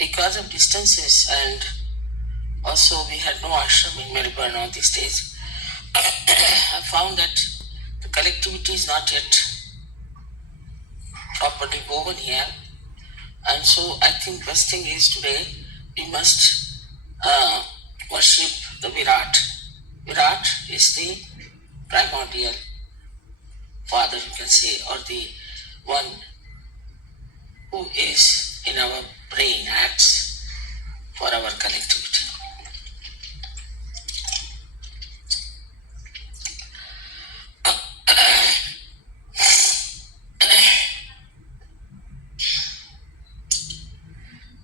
because of distances and also we had no ashram in Melbourne all these days, I found that the collectivity is not yet properly woven here. And so I think best thing is today we must worship the Virat. Virat is the primordial father, you can say, or the one who is in our brain, acts for our collectivity.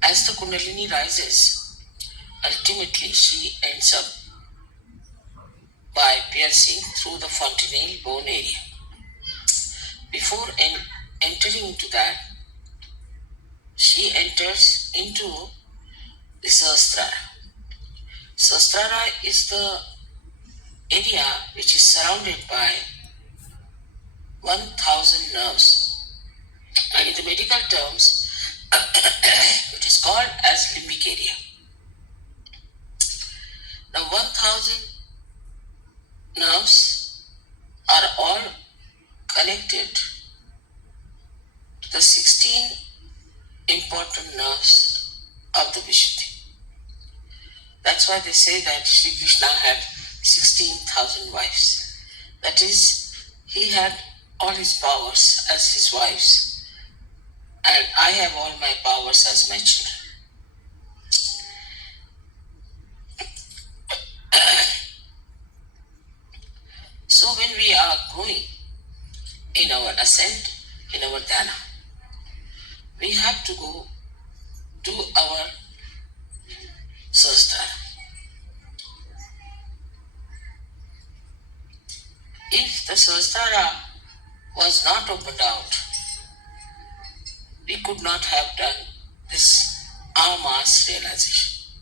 As the Kundalini rises, ultimately she ends up by piercing through the fontanelle bone area. Before entering into that, she enters into the Sahasrara. Sahasrara is the area which is surrounded by 1000 nerves. And in the medical terms, it is called as limbic area. Now 1000 nerves are all connected to the 16 important nerves of the Vishuddhi. That's why they say that Sri Krishna had 16,000 wives. That is, he had all his powers as his wives, and I have all my powers as my children. So when we are going in our ascent, in our dhyana, we have to go to our Sahasrara. If the Sahasrara was not opened out, we could not have done this mass realization.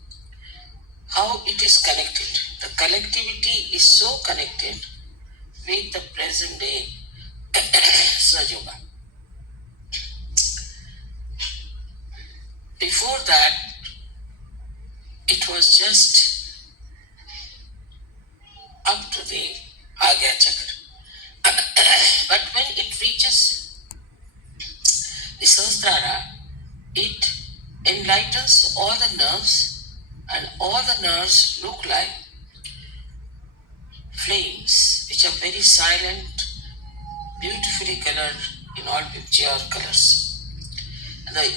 How it is connected. The collectivity is so connected with the present day Sahaja. Before that, it was just up to the Agya Chakra. But when it reaches the Sahasrara, it enlightens all the nerves, and all the nerves look like flames which are very silent, beautifully colored in all pure colors. And the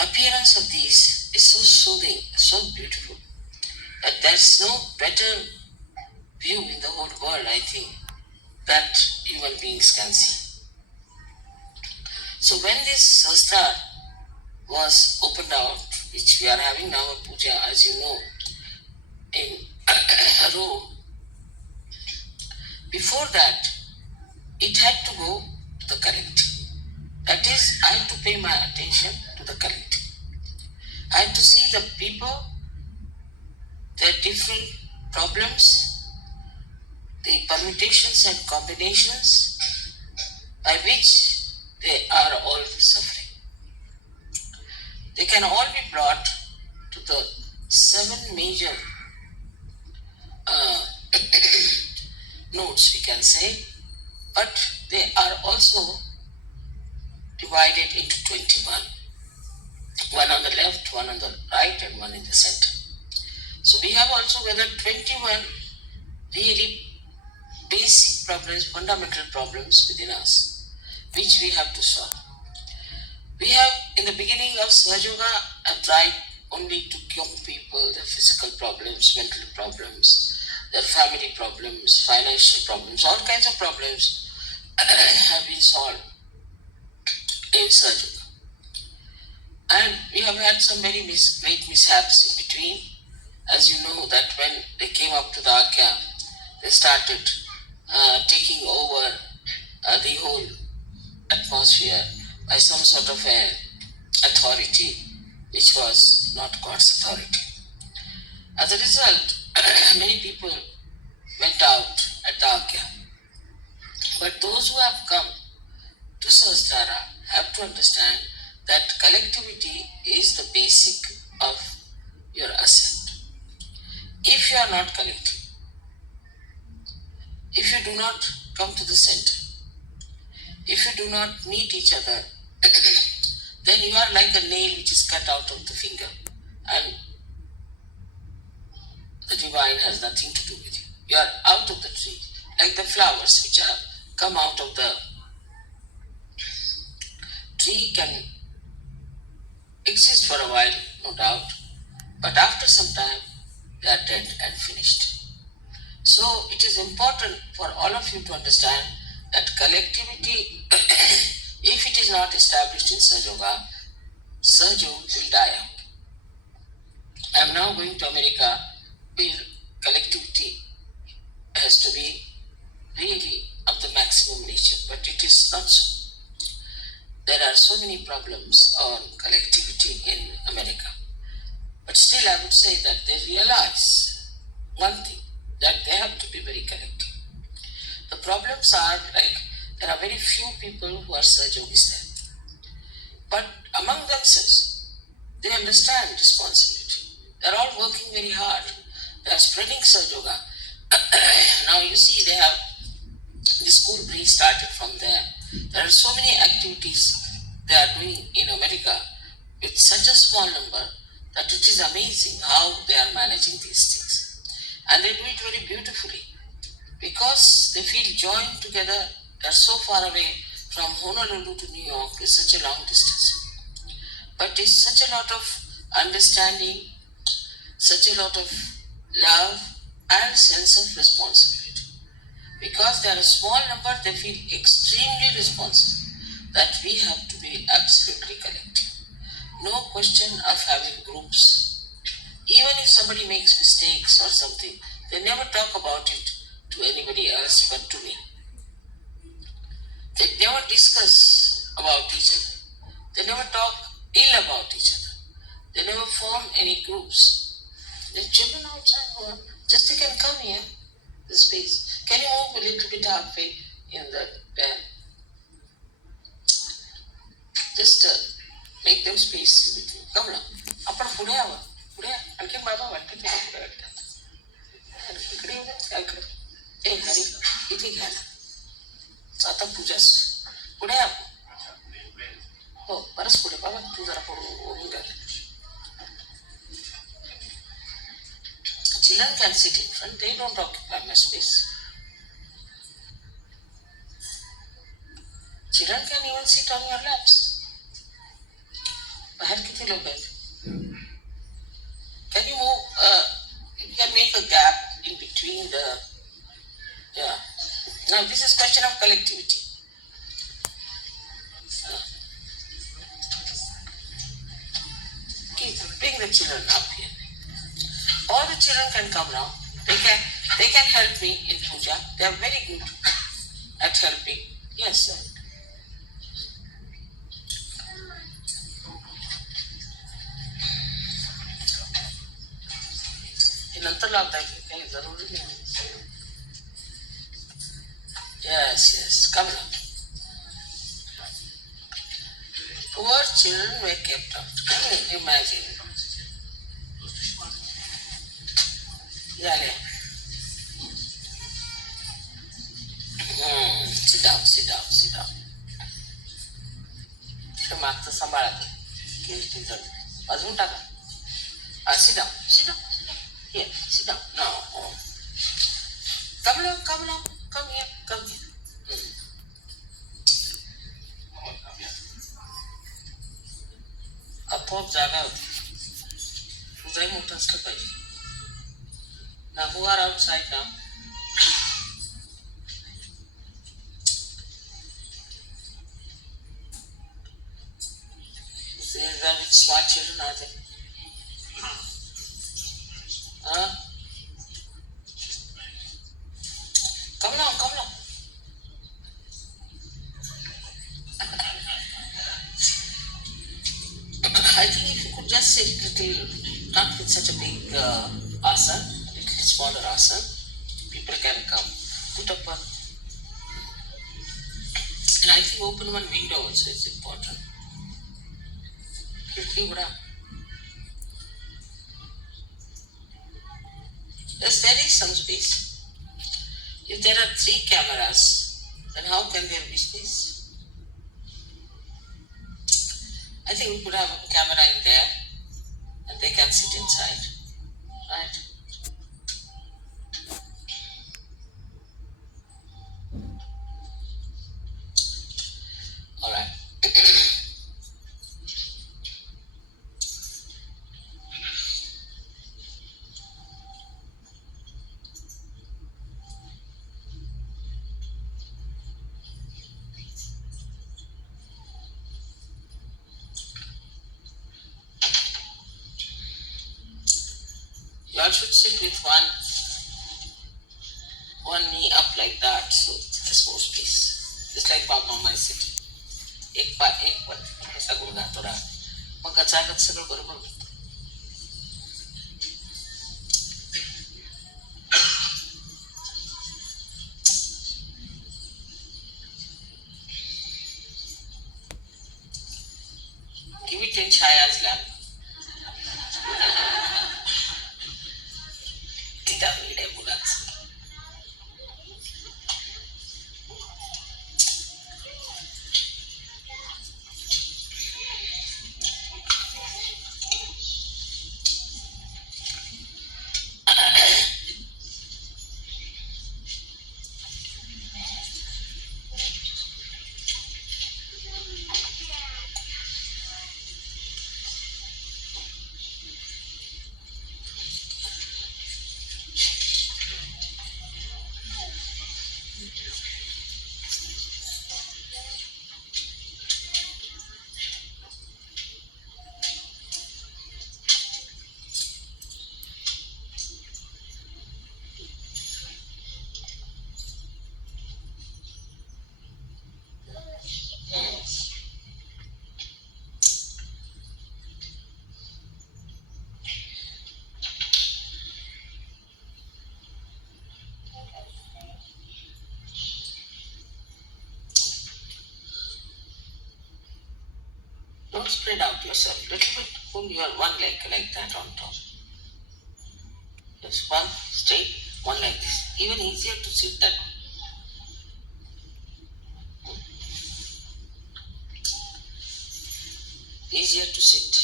appearance of these is so soothing, so beautiful, that there's no better view in the whole world, I think, that human beings can see. So when this Sahasrara was opened out, which we are having now a puja, as you know, in Rome, before that, it had to go to the collective. That is, I had to pay my attention to the collective. I had to see the people, their different problems, the permutations and combinations by which they are all suffering. They can all be brought to the 7 major nodes, we can say, but they are also divided into 21. One on the left, one on the right, and one in the center. So we have also gathered 21 really basic problems, fundamental problems within us, which we have to solve. We have, in the beginning of Sahaja Yoga, tried only to cure people, their physical problems, mental problems, their family problems, financial problems, all kinds of problems have been solved in Sahaja Yoga. And we have had some very great mishaps in between. As you know, that when they came up to the Akya, they started taking over the whole atmosphere by some sort of an authority which was not God's authority. As a result, many people went out at the Akya. But those who have come to Sahasrara have to understand that collectivity is the basic of your ascent. If you are not collective, if you do not come to the center, if you do not meet each other, then you are like a nail which is cut out of the finger, and the divine has nothing to do with you. You are out of the tree, like the flowers which are come out of the tree can exist for a while, no doubt, but after some time they are dead and finished. So it is important for all of you to understand that collectivity, if it is not established in Sajoga, Sajo will die out. I am now going to America where collectivity has to be really of the maximum nature, but it is not so. There are so many problems on collectivity in America. But still, I would say that they realize one thing, that they have to be very collective. The problems are like there are very few people who are Sahajogis there. But among themselves, they understand responsibility. They're all working very hard. They are spreading Sahajoga. Now you see they have the school started from there. There are so many activities they are doing in America with such a small number that it is amazing how they are managing these things. And they do it very beautifully because they feel joined together. They are so far away from Honolulu to New York is such a long distance. But it's such a lot of understanding, such a lot of love and sense of responsibility. Because they are a small number, they feel extremely responsible that we have to be absolutely collective. No question of having groups. Even if somebody makes mistakes or something, they never talk about it to anybody else but to me. They never discuss about each other. They never talk ill about each other. They never form any groups. The children outside who are, just they can come here, the space. Can you move a little bit halfway in the just make them space in between. Come now. आपण पुढे यावं. पुढे या. आणखी बाबा वाटतं ते पुढे वाटतं. इकडे येऊ द्या. इकडे. ए हरी इथे घ्या ना. आता पूजाच. पुढे या. हो बरंच पुढे बाबा तू जरा ओढून घ्या. Children can sit in front. They don't occupy my space. Children can even sit on your laps. बाहर कितने लोग हैं? Can you move? You can make a gap in between the. Yeah. Now this is question of collectivity. Okay, bring the children up here. All the children can come now. They can help me in puja. They are very good at helping. Yes, sir. नंतर लावता है काही जरूरी नाही. Yes, come on. Poor children were kept out. Can you imagine? Yeah. Sit down. ते मागचं सांभाळा ते अजून टाका. Sit down. Here, sit down. No. Come along. Come here. आपोआप जागा होती. तुझाही मोठं असलं पाहिजे. Now who are outside now? Which small children are there? Huh? Come now. I think if you could just sit little, not with such a big asana, a little smaller asana, people can come. Put up one. And I think open one window also is important. Shri, there is some space. If there are three cameras, then how can there be space? I think we could have a camera in there and they can sit inside, right? All right. You all should sit with one knee up like that, so there's more space. Just like Papa Mama is sitting. एक पा एक वर ऐसा गुडघा थोडा मग गचागच सगळं बरोबर होतं. Give it in Shaya's lap. तिला वेड आहे मुलाचं. Don't spread out yourself. Little bit pull your one leg like that on top. Just one straight, one like this. Even easier to sit that. Easier to sit.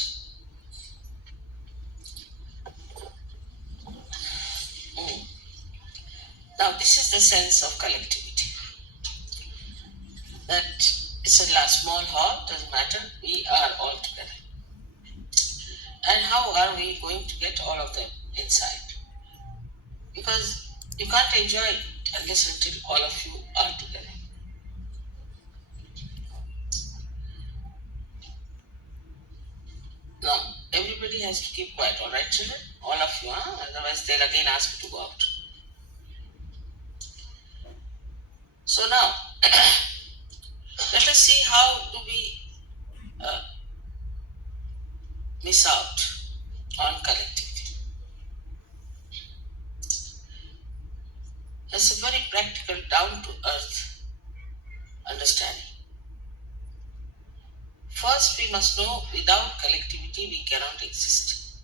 Mm. Now this is the sense of collectivity. That it's a small hall, doesn't matter. We are all together. And how are we going to get all of them inside? Because you can't enjoy it unless until all of you are together. Now, everybody has to keep quiet, all right, children? All of you, huh? Otherwise, they'll again ask you to go out. So now, let us see how do we uh, miss out on collectivity. That's a very practical, down to earth understanding. First, we must know without collectivity we cannot exist.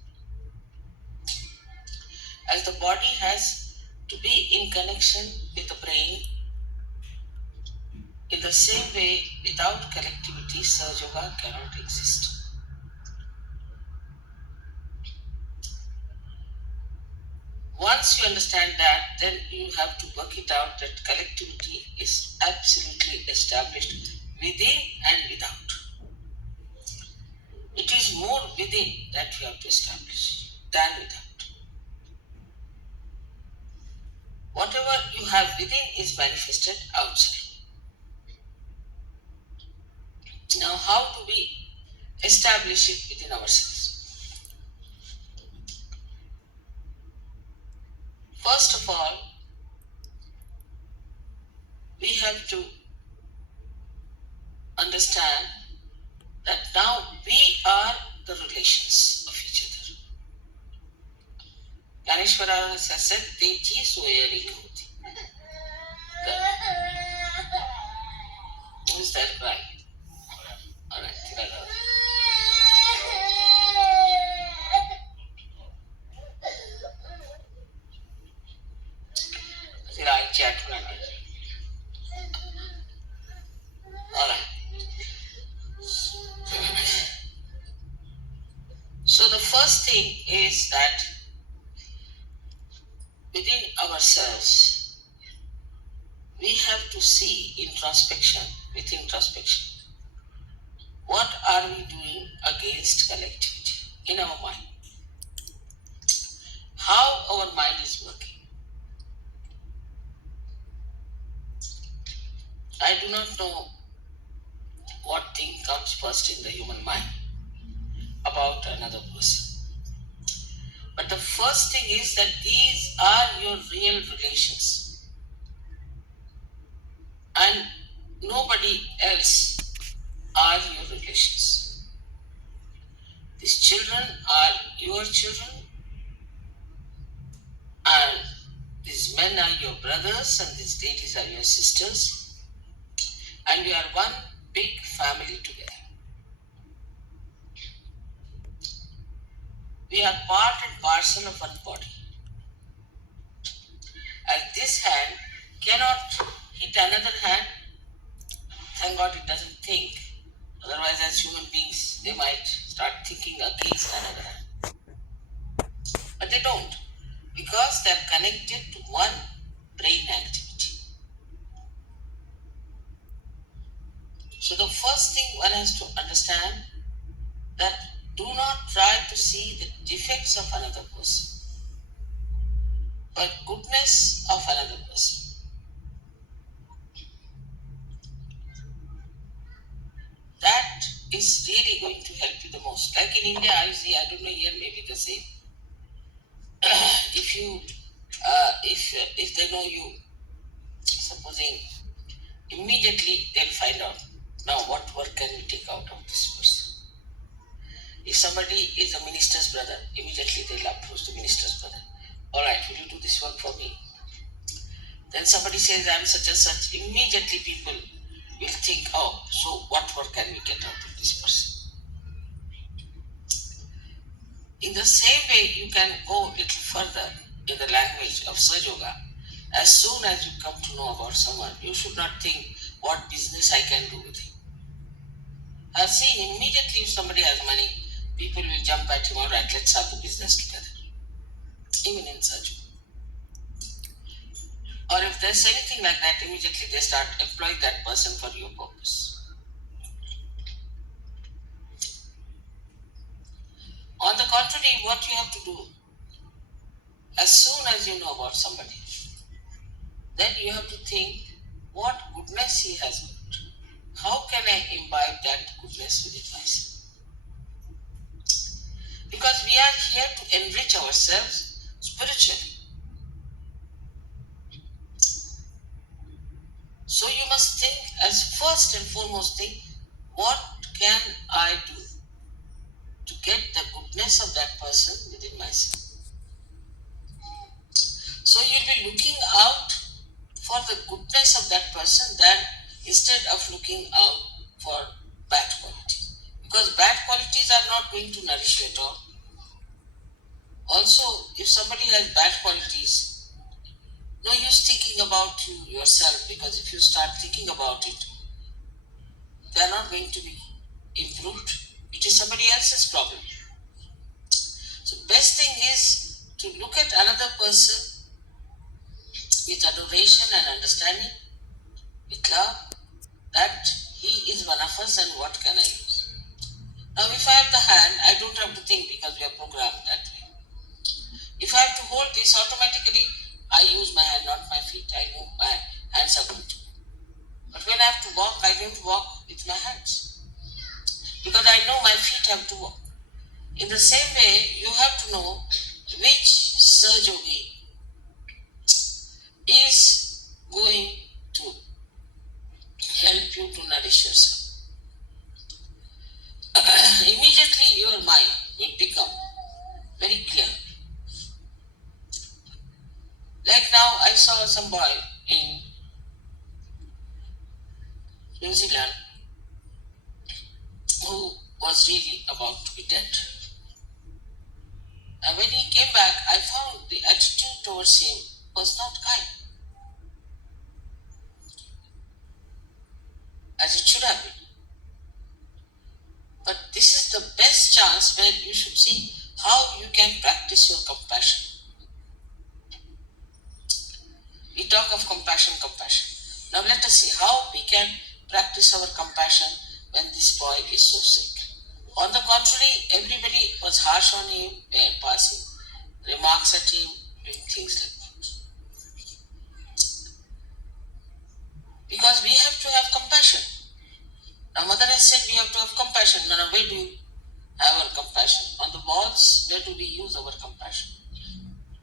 As the body has to be in connection with the brain, in the same way, without collectivity, Sahaja Yoga cannot exist. Once you understand that, then you have to work it out that collectivity is absolutely established within and without. It is more within that we have to establish than without. Whatever you have within is manifested outside. Now, how do we establish it within ourselves? First of all, we have to understand that now we are the relations of each other. Ganeshwara has said, Deji soyari hoti. Who is that crying? Alright, thing is that within ourselves, we have to see introspection, with introspection. What are we doing against collectivity in our mind? How our mind is working? I do not know what thing comes first in the human mind about another person. But the first thing is that these are your real relations and nobody else are your relations. These children are your children and these men are your brothers and these ladies are your sisters and we are one big family together. We are part and parcel of one body. And this hand cannot hit another hand. Thank God it doesn't think. Otherwise, as human beings, they might start thinking against another hand. But they don't because they're connected to one brain activity. So the first thing one has to understand that do not try to see the defects of another person, but goodness of another person. That is really going to help you the most. Like in India, I see, I don't know here, maybe the same. If they know you, supposing immediately they'll find out. Now, what work can we take out of this person? If somebody is a minister's brother, immediately they'll approach the minister's brother. All right, will you do this work for me? Then somebody says, I'm such and such. Immediately people will think, oh, so what work can we get out of this person? In the same way, you can go a little further in the language of Sahaja Yoga. As soon as you come to know about someone, you should not think what business I can do with him. I've seen immediately if somebody has money, people will jump at him, all right, let's start the business together. Even in Sahaja. Or if there's anything like that, immediately they start employing that person for your purpose. On the contrary, what you have to do, as soon as you know about somebody, then you have to think what goodness he has got. How can I imbibe that goodness within myself? Because we are here to enrich ourselves spiritually. So you must think as first and foremost thing, what can I do to get the goodness of that person within myself? So you'll be looking out for the goodness of that person than instead of looking out for bad qualities. Because bad qualities are not going to nourish you at all. Also, if somebody has bad qualities, no use thinking about you yourself because if you start thinking about it, they are not going to be improved. It is somebody else's problem. So best thing is to look at another person with adoration and understanding, with love, that he is one of us and what can I use. Now if I have the hand, I don't have to think because we are programmed that way. If I have to hold this, automatically I use my hand, not my feet. I know my hands are going to. But when I have to walk, I don't walk with my hands because I know my feet have to walk. In the same way, you have to know which Sahaja is going to help you to nourish yourself. Immediately your mind will become very clear. Like now, I saw some boy in New Zealand who was really about to be dead. And when he came back, I found the attitude towards him was not kind, as it should have been. But this is the best chance where you should see how you can practice your compassion. We talk of compassion, compassion. Now let us see how we can practice our compassion when this boy is so sick. On the contrary, everybody was harsh on him, passing remarks at him, doing things like that. Because we have to have compassion. Now, Mother has said we have to have compassion. Now, where do you have our compassion? On the walls, where do we use our compassion?